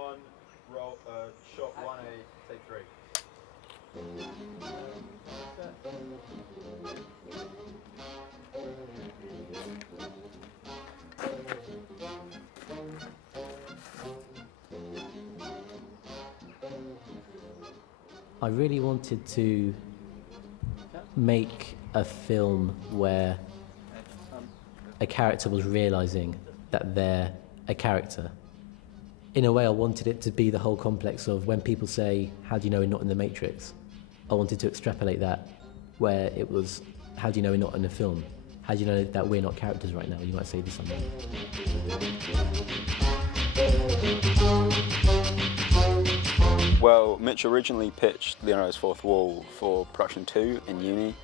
one, roll, shot 1A, take 3. I really wanted to make a film where a character was realising that they're a character. In a way, I wanted it to be the whole complex of when people say, how do you know we're not in the Matrix? I wanted to extrapolate that where it was, how do you know we're not in a film? How do you know that we're not characters right now? You might say this something. Well, Mitch originally pitched Leonardo's Fourth Wall for production 2 in uni,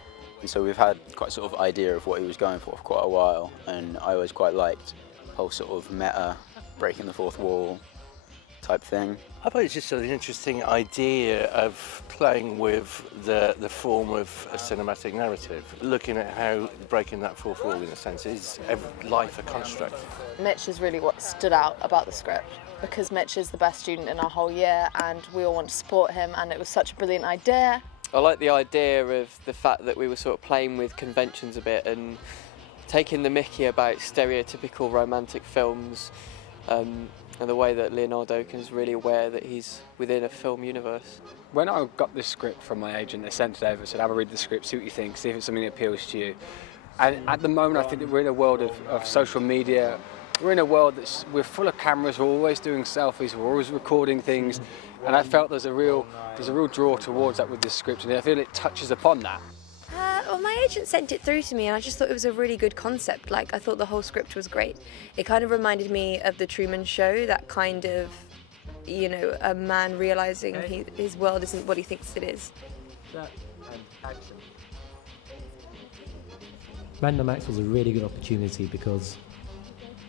and so we've had quite sort of idea of what he was going for quite a while, and I always quite liked the whole sort of meta, breaking the fourth wall type thing. I thought it's just an interesting idea of playing with the form of a cinematic narrative, looking at how breaking that fourth wall, in a sense, is life a construct. Mitch is really what stood out about the script, because Mitch is the best student in our whole year and we all want to support him, and it was such a brilliant idea. I like the idea of the fact that we were sort of playing with conventions a bit and taking the mickey about stereotypical romantic films, and the way that Leonardo is really aware that he's within a film universe. When I got this script from my agent, they sent it over, said, have a read the script, see what you think, see if it's something that appeals to you. And at the moment, I think that we're in a world of social media. We're in a world we're full of cameras, we're always doing selfies, we're always recording things, and I felt there's a real draw towards that with this script, and I feel it touches upon that. Well, my agent sent it through to me and I just thought it was a really good concept. Like, I thought the whole script was great. It kind of reminded me of The Truman Show, that kind of, you know, a man realising his world isn't what he thinks it is. Random Acts was a really good opportunity because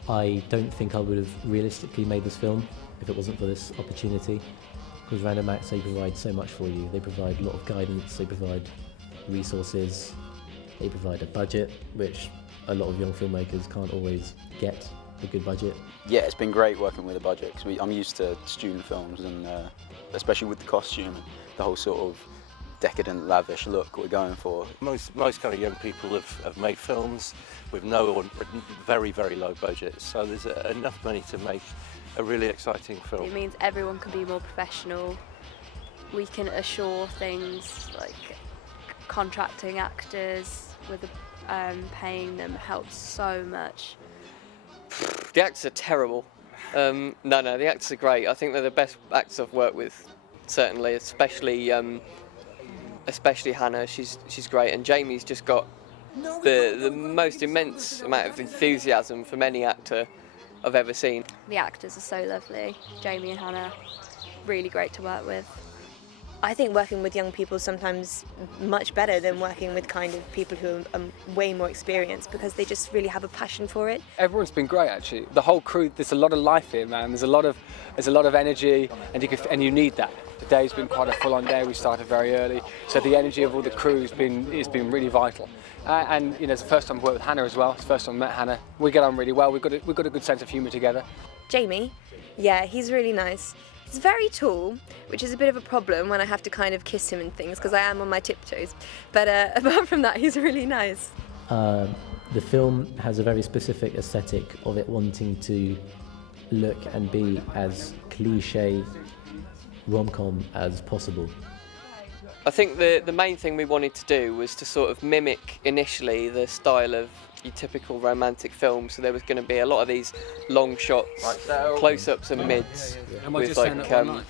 I don't think I would have realistically made this film if it wasn't for this opportunity. Because Random Acts, they provide so much for you. They provide a lot of guidance, they provide resources, they provide a budget, which a lot of young filmmakers can't always get a good budget. Yeah, it's been great working with a budget, because I'm used to student films, and especially with the costume, the whole sort of decadent, lavish look we're going for. Most kind of young people have made films with no or very, very low budgets, so there's enough money to make a really exciting film. It means everyone can be more professional. We can assure things like contracting actors with paying them helps so much. The actors are terrible. No, the actors are great. I think they're the best actors I've worked with, certainly, especially Hannah. She's great, and Jamie's just got the most immense amount of enthusiasm from any actor I've ever seen. The actors are so lovely. Jamie and Hannah, really great to work with. I think working with young people is sometimes much better than working with kind of people who are way more experienced, because they just really have a passion for it. Everyone's been great, actually. The whole crew, there's a lot of life here, man. There's a lot of energy, and you need that. Today's been quite a full-on day. We started very early, so the energy of all the crew has been really vital. And you know, it's the first time I've worked with Hannah as well. It's the first time I met Hannah. We get on really well. We've got a good sense of humour together. Jamie, yeah, he's really nice. He's very tall, which is a bit of a problem when I have to kind of kiss him and things, because I am on my tiptoes. But apart from that, he's really nice. The film has a very specific aesthetic of it wanting to look and be as cliche rom-com as possible. I think the main thing we wanted to do was to sort of mimic initially the style of your typical romantic film, so there was going to be a lot of these long shots, close-ups and mids, with like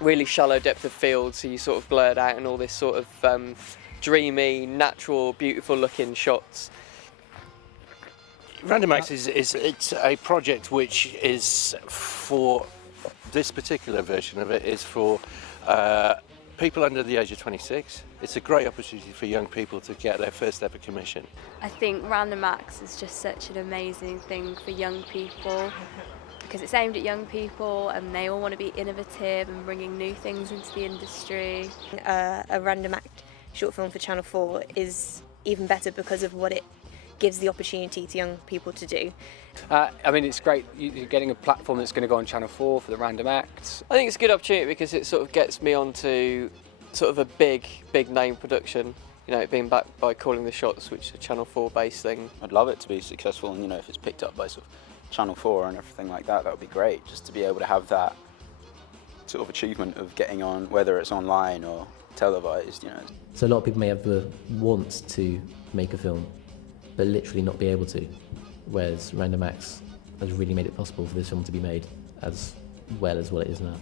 really shallow depth of field, so you sort of blurred out, and all this sort of dreamy, natural, beautiful-looking shots. Random Acts it's a project which is, for this particular version of it, is for people under the age of 26. It's a great opportunity for young people to get their first ever commission. I think Random Acts is just such an amazing thing for young people, because it's aimed at young people and they all want to be innovative and bringing new things into the industry. A Random Act short film for Channel 4 is even better because of what it gives the opportunity to young people to do. I mean, it's great. You're getting a platform that's going to go on Channel 4 for the random acts. I think it's a good opportunity because it sort of gets me onto sort of a big name production. You know, it being backed by Calling the Shots, which is a Channel 4 based thing. I'd love it to be successful, and if it's picked up by sort of Channel 4 and everything like that, that would be great. Just to be able to have that sort of achievement of getting on, whether it's online or televised. So a lot of people may have the want to make a film, but literally not be able to. Whereas Random Acts has really made it possible for this film to be made as well as what it is now.